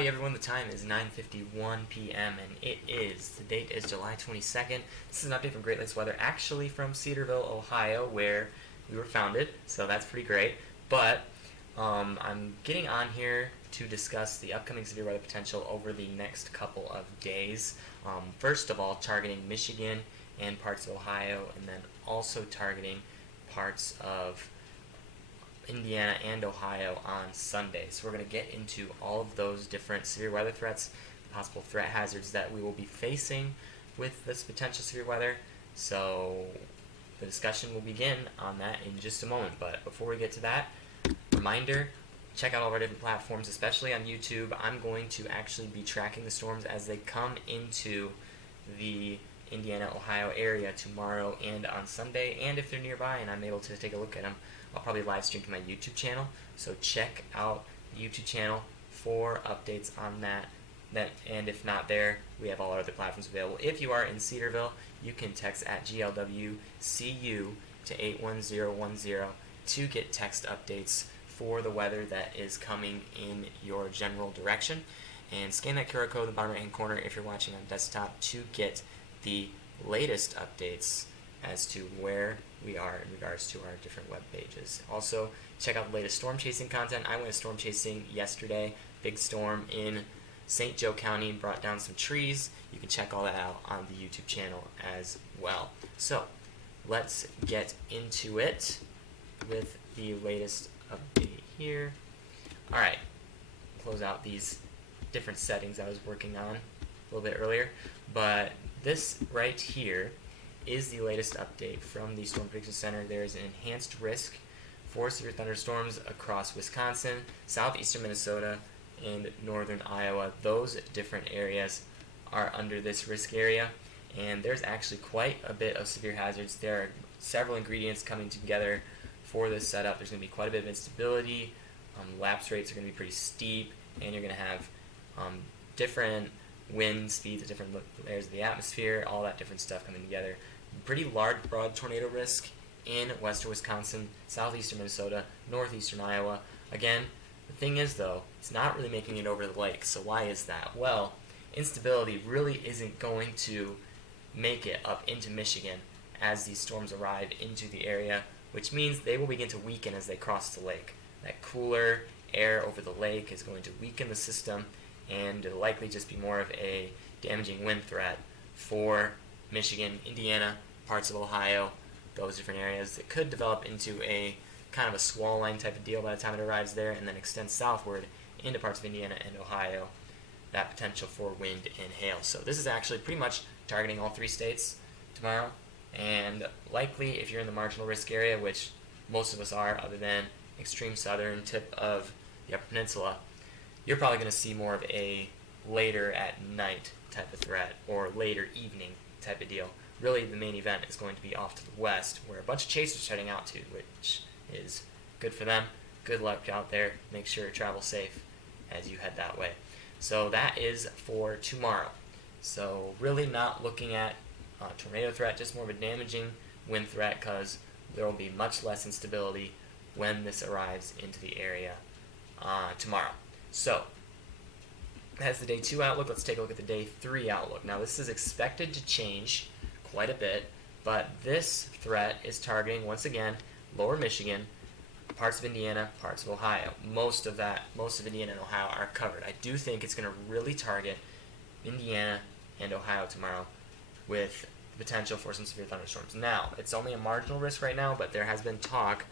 Howdy everyone, the time is 9:51 p.m. and the date is July 22nd. This is an update from Great Lakes Weather, actually from Cedarville, Ohio, where we were founded, so that's pretty great. But I'm getting on here to discuss the upcoming severe weather potential over the next couple of days. First of all, targeting Michigan and parts of Ohio, and then also targeting parts of Indiana and Ohio on Sunday. So we're going to get into all of those different severe weather threats, possible threat hazards that we will be facing with this potential severe weather. So the discussion will begin on that in just a moment. But before we get to that, reminder, check out all of our different platforms, especially on YouTube. I'm going to actually be tracking the storms as they come into the Indiana, Ohio area tomorrow and on Sunday, and if they're nearby and I'm able to take a look at them, I'll probably live stream to my YouTube channel. So check out the YouTube channel for updates on that. And if not there, we have all our other platforms available. If you are in Cedarville, you can text at GLWCU to 81010 to get text updates for the weather that is coming in your general direction. And scan that QR code in the bottom right hand corner if you're watching on desktop to get the latest updates as to where we are in regards to our different web pages. Also, check out the latest storm chasing content. I went storm chasing yesterday. Big storm in St. Joe County, brought down some trees. You can check all that out on the YouTube channel as well. So, let's get into it with the latest update here. Alright, close out these different settings I was working on a little bit earlier, but this right here is the latest update from the Storm Prediction Center. There is an enhanced risk for severe thunderstorms across Wisconsin, southeastern Minnesota, and northern Iowa. Those different areas are under this risk area, and there's actually quite a bit of severe hazards. There are several ingredients coming together for this setup. There's going to be quite a bit of instability, lapse rates are going to be pretty steep, and you're going to have different wind speeds at different layers of the atmosphere, all that different stuff coming together. Pretty large, broad tornado risk in western Wisconsin, southeastern Minnesota, northeastern Iowa. Again, the thing is though, it's not really making it over the lake. So why is that? Well, instability really isn't going to make it up into Michigan as these storms arrive into the area, which means they will begin to weaken as they cross the lake. That cooler air over the lake is going to weaken the system, and it'll likely just be more of a damaging wind threat for Michigan, Indiana, parts of Ohio, those different areas. That could develop into a kind of a squall line type of deal by the time it arrives there, and then extend southward into parts of Indiana and Ohio. That potential for wind and hail. So this is actually pretty much targeting all three states tomorrow, and likely if you're in the marginal risk area, which most of us are, other than extreme southern tip of the Upper Peninsula, you're probably going to see more of a later at night type of threat or later evening type of deal. Really, the main event is going to be off to the west, where a bunch of chasers are heading out to, which is good for them. Good luck out there. Make sure to travel safe as you head that way. So that is for tomorrow. So really not looking at tornado threat, just more of a damaging wind threat, because there will be much less instability when this arrives into the area tomorrow. So that's the day 2 outlook. Let's take a look at the day 3 outlook. Now this is expected to change quite a bit, but this threat is targeting, once again, lower Michigan, parts of Indiana, parts of Ohio. Most of Indiana and Ohio are covered. I do think it's going to really target Indiana and Ohio tomorrow with the potential for some severe thunderstorms. Now, it's only a marginal risk right now, but there has been talk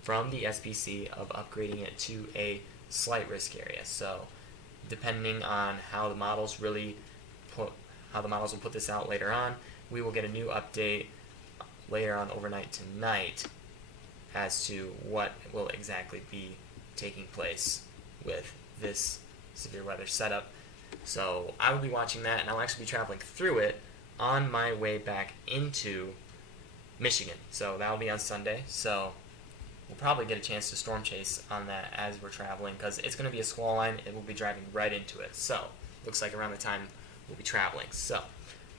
from the SPC of upgrading it to a slight risk area. So depending on how the models will put this out later on, we will get a new update later on overnight tonight as to what will exactly be taking place with this severe weather setup. So I will be watching that, and I'll actually be traveling through it on my way back into Michigan. So that will be on Sunday. So we'll probably get a chance to storm chase on that as we're traveling, because it's going to be a squall line. It will be driving right into it. So looks like around the time we'll be traveling. So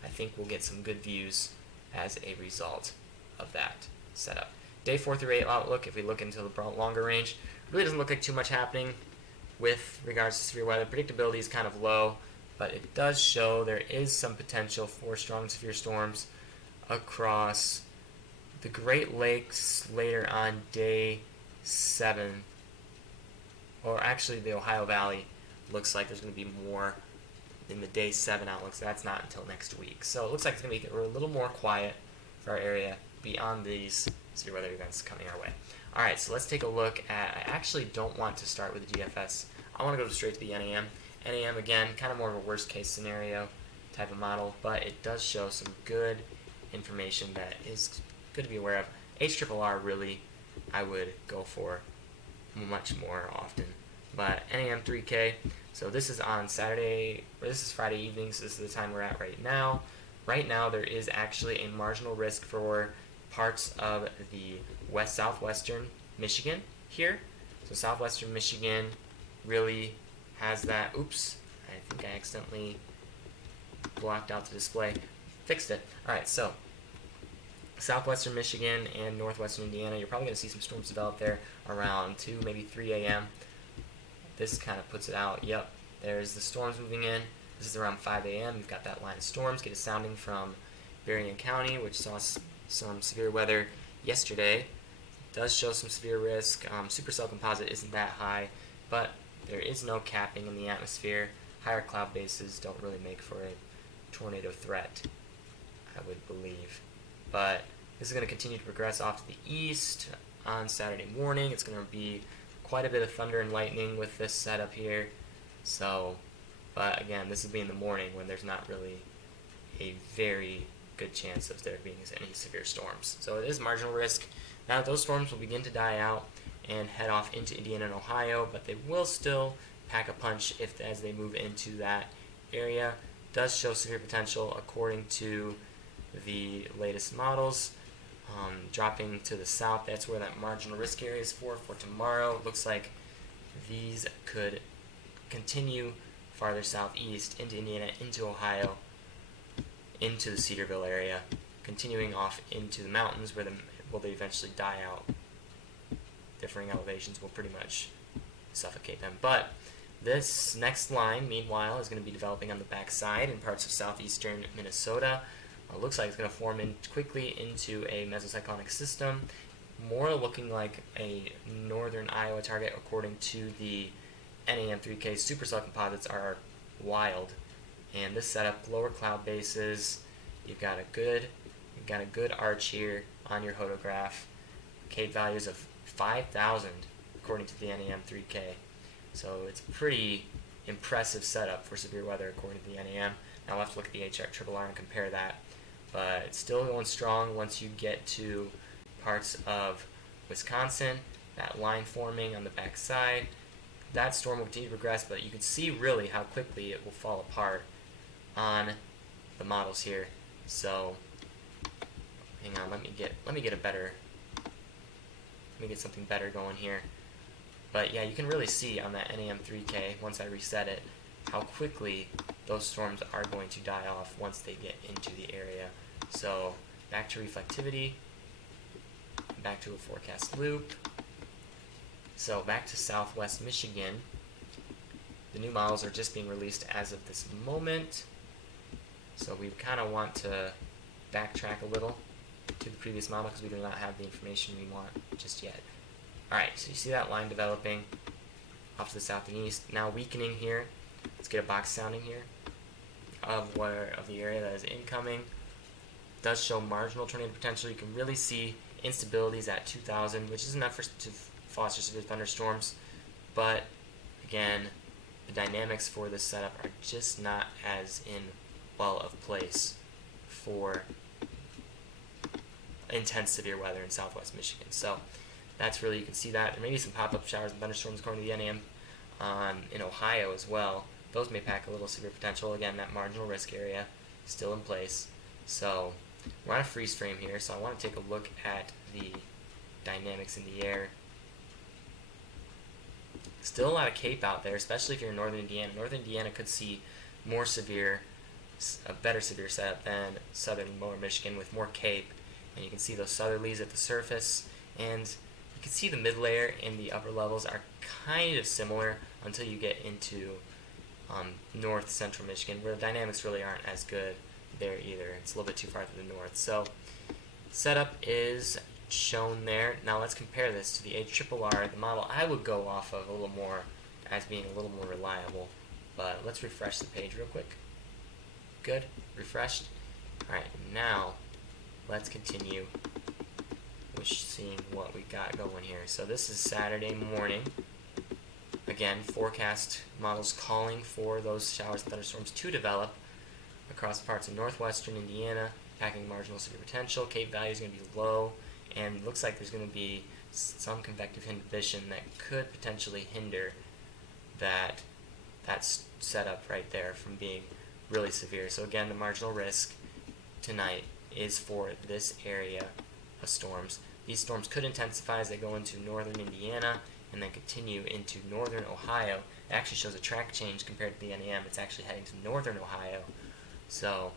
I think we'll get some good views as a result of that setup. Day 4 through 8 outlook, if we look into the longer range, really doesn't look like too much happening. with regards to severe weather. Predictability is kind of low, but it does show there is some potential for strong severe storms across the Great Lakes later on day 7. Or actually the Ohio Valley looks like there's going to be more in the day 7 outlook, so that's not until next week. So it looks like it's going to be a little more quiet for our area beyond these severe weather events coming our way. Alright, so let's take a look at, I actually don't want to start with the GFS. I want to go straight to the NAM. NAM, again, kind of more of a worst case scenario type of model, but it does show some good information that is good to be aware of. HRRR really I would go for much more often. But NAM 3K, so this is on Saturday, or this is Friday evening, so this is the time we're at right now. Right now there is actually a marginal risk for parts of the southwestern Michigan here. So southwestern Michigan really has that, oops, I think I accidentally blocked out the display. Fixed it. Alright, so southwestern Michigan and northwestern Indiana, you're probably going to see some storms develop there around 2, maybe 3 a.m. This kind of puts it out. Yep, there's the storms moving in. This is around 5 a.m. You've got that line of storms. Get a sounding from Berrien County, which saw some severe weather yesterday. It does show some severe risk. Supercell composite isn't that high, but there is no capping in the atmosphere. Higher cloud bases don't really make for a tornado threat, I would believe. But this is going to continue to progress off to the east on Saturday morning. It's going to be quite a bit of thunder and lightning with this setup here. So, but again, this will be in the morning when there's not really a very good chance of there being any severe storms. So it is marginal risk. Now those storms will begin to die out and head off into Indiana and Ohio, but they will still pack a punch as they move into that area. It does show severe potential according to the latest models. Dropping to the south, that's where that marginal risk area is for tomorrow. Looks like these could continue farther southeast into Indiana, into Ohio, into the Cedarville area, continuing off into the mountains where they eventually die out. Differing elevations will pretty much suffocate them. But this next line, meanwhile, is going to be developing on the backside in parts of southeastern Minnesota. Looks like it's going to form quickly into a mesocyclonic system, more looking like a northern Iowa target according to the NAM 3K. Supercell composites are wild, and this setup, lower cloud bases, you've got a good arch here on your hodograph. Cape values of 5,000 according to the NAM 3K. So it's a pretty impressive setup for severe weather according to the NAM. Now I'll have to look at the HRRR and compare that. But it's still going strong once you get to parts of Wisconsin, that line forming on the back side. That storm will continue to progress, but you can see really how quickly it will fall apart on the models here. So hang on, let me get something better going here. But yeah, you can really see on that NAM 3K, once I reset it, how quickly those storms are going to die off once they get into the area. So back to reflectivity, back to a forecast loop. So back to southwest Michigan. The new models are just being released as of this moment. So we kind of want to backtrack a little to the previous model because we do not have the information we want just yet. Alright, so you see that line developing off to the south and east. Now weakening here. Let's get a box sounding here of the area that is incoming. Does show marginal tornado potential. You can really see instabilities at 2,000, which is enough to foster severe thunderstorms. But again, the dynamics for this setup are just not as well of place for intense severe weather in southwest Michigan. So that's really, you can see that. There may be some pop-up showers and thunderstorms according to the NAM in Ohio as well. Those may pack a little severe potential. Again, that marginal risk area is still in place. So we're on a freeze frame here, so I want to take a look at the dynamics in the air. Still a lot of cape out there, especially if you're in northern Indiana. Northern Indiana could see a better severe setup than southern lower Michigan with more cape. And you can see those southerlies at the surface, and you can see the mid layer and the upper levels are kind of similar until you get into north central Michigan, where the dynamics really aren't as good there either. It's a little bit too far to the north. So setup is shown there. Now let's compare this to the HRRR, the model I would go off of a little more as being a little more reliable. But let's refresh the page real quick. Good, refreshed. Alright, now let's continue with seeing what we got going here. So this is Saturday morning. Again, forecast models calling for those showers and thunderstorms to develop across parts of northwestern Indiana, packing marginal severe potential. Cape value is going to be low, and it looks like there's going to be some convective inhibition that could potentially hinder that setup right there from being really severe. So again, the marginal risk tonight is for this area of storms. These storms could intensify as they go into northern Indiana and then continue into northern Ohio. It actually shows a track change compared to the NEM. It's actually heading to northern Ohio. So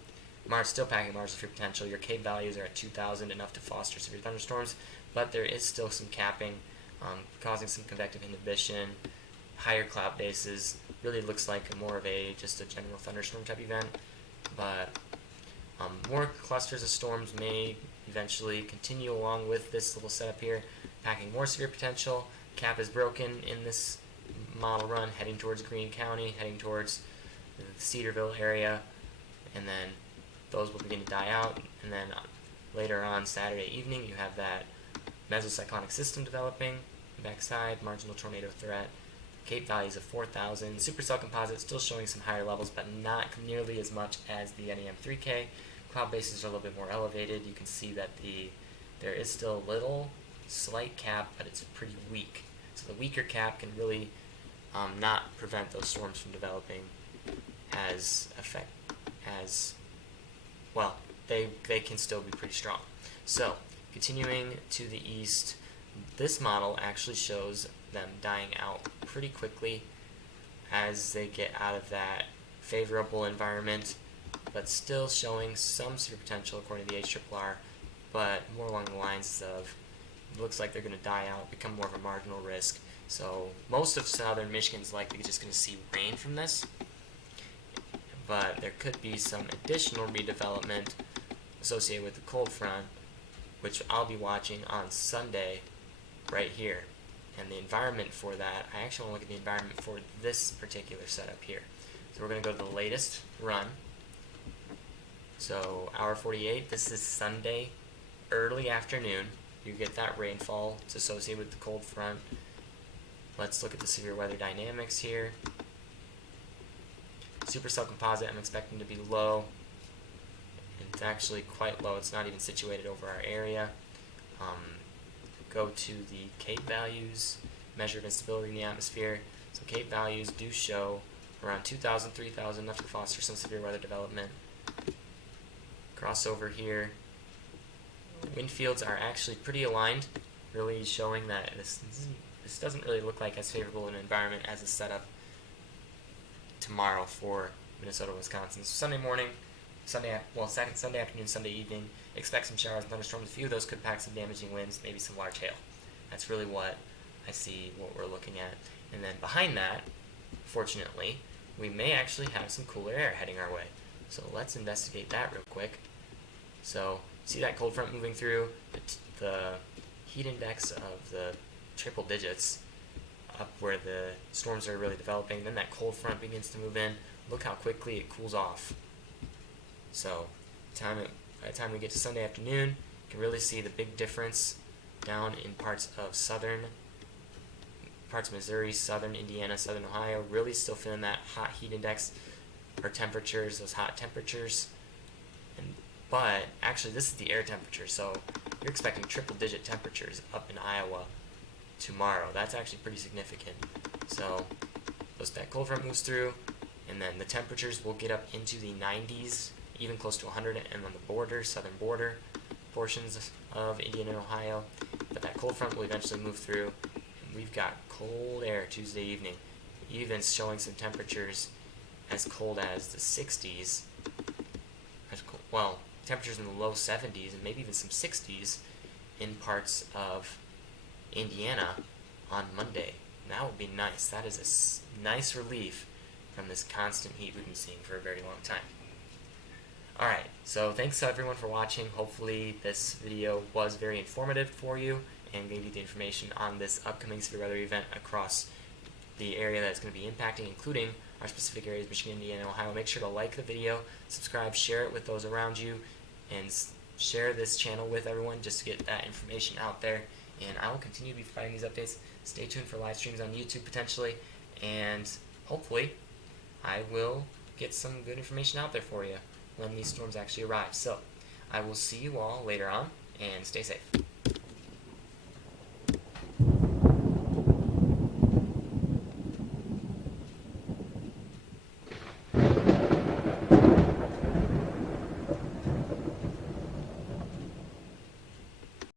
Mars still packing marginal severe potential. Your Cape values are at 2,000, enough to foster severe thunderstorms, but there is still some capping, causing some convective inhibition, higher cloud bases. Really looks like more of just a general thunderstorm type event, but more clusters of storms may eventually continue along with this little setup here, packing more severe potential. Cap is broken in this model run, heading towards Greene County, heading towards the Cedarville area, and then those will begin to die out, and then later on Saturday evening you have that mesocyclonic system developing, backside, marginal tornado threat, Cape values of 4,000, supercell composite still showing some higher levels, but not nearly as much as the NEM3K. Cloud bases are a little bit more elevated. You can see that there is still a little slight cap, but it's pretty weak. So the weaker cap can really not prevent those storms from developing as well. They can still be pretty strong. So continuing to the east, this model actually shows them dying out pretty quickly as they get out of that favorable environment, but still showing some severe potential according to the HRRR, but more along the lines of it looks like they're going to die out, become more of a marginal risk. So most of southern Michigan is likely just going to see rain from this, but there could be some additional redevelopment associated with the cold front, which I'll be watching on Sunday right here. And the environment for that, I actually want to look at the environment for this particular setup here. So we're going to go to the latest run. So hour 48, this is Sunday, early afternoon. You get that rainfall. It's associated with the cold front. Let's look at the severe weather dynamics here. Supercell composite, I'm expecting to be low. It's actually quite low. It's not even situated over our area. Go to the Cape values, measure of instability in the atmosphere. So Cape values do show around 2,000, 3,000, enough to foster some severe weather development. Crossover here. Wind fields are actually pretty aligned, really showing that this doesn't really look like as favorable an environment as a setup tomorrow for Minnesota, Wisconsin. So Sunday morning, Sunday afternoon, Sunday evening, expect some showers and thunderstorms. A few of those could pack some damaging winds, maybe some large hail. That's really what I see, what we're looking at. And then behind that, fortunately, we may actually have some cooler air heading our way. So let's investigate that real quick. So see that cold front moving through, the heat index of the triple digits up where the storms are really developing. Then that cold front begins to move in. Look how quickly it cools off. So by the time we get to Sunday afternoon, you can really see the big difference down in parts of Missouri, southern Indiana, southern Ohio, really still feeling that hot heat index or temperatures, those hot temperatures. But actually this is the air temperature, so you're expecting triple digit temperatures up in Iowa tomorrow. That's actually pretty significant. So that cold front moves through, and then the temperatures will get up into the 90s, even close to 100, and on the border, southern border portions of Indiana and Ohio. But that cold front will eventually move through, and we've got cold air Tuesday evening, even showing some temperatures as cold as the 60s. Temperatures in the low 70s and maybe even some 60s in parts of Indiana on Monday. That would be nice. That is a nice relief from this constant heat we've been seeing for a very long time. Alright, so thanks to everyone for watching. Hopefully this video was very informative for you and gave you the information on this upcoming severe weather event across the area that it's going to be impacting, including our specific areas, Michigan, Indiana, and Ohio. Make sure to like the video, subscribe, share it with those around you, and share this channel with everyone just to get that information out there. And I will continue to be providing these updates. Stay tuned for live streams on YouTube potentially, and hopefully I will get some good information out there for you when these storms actually arrive. So I will see you all later on, and stay safe.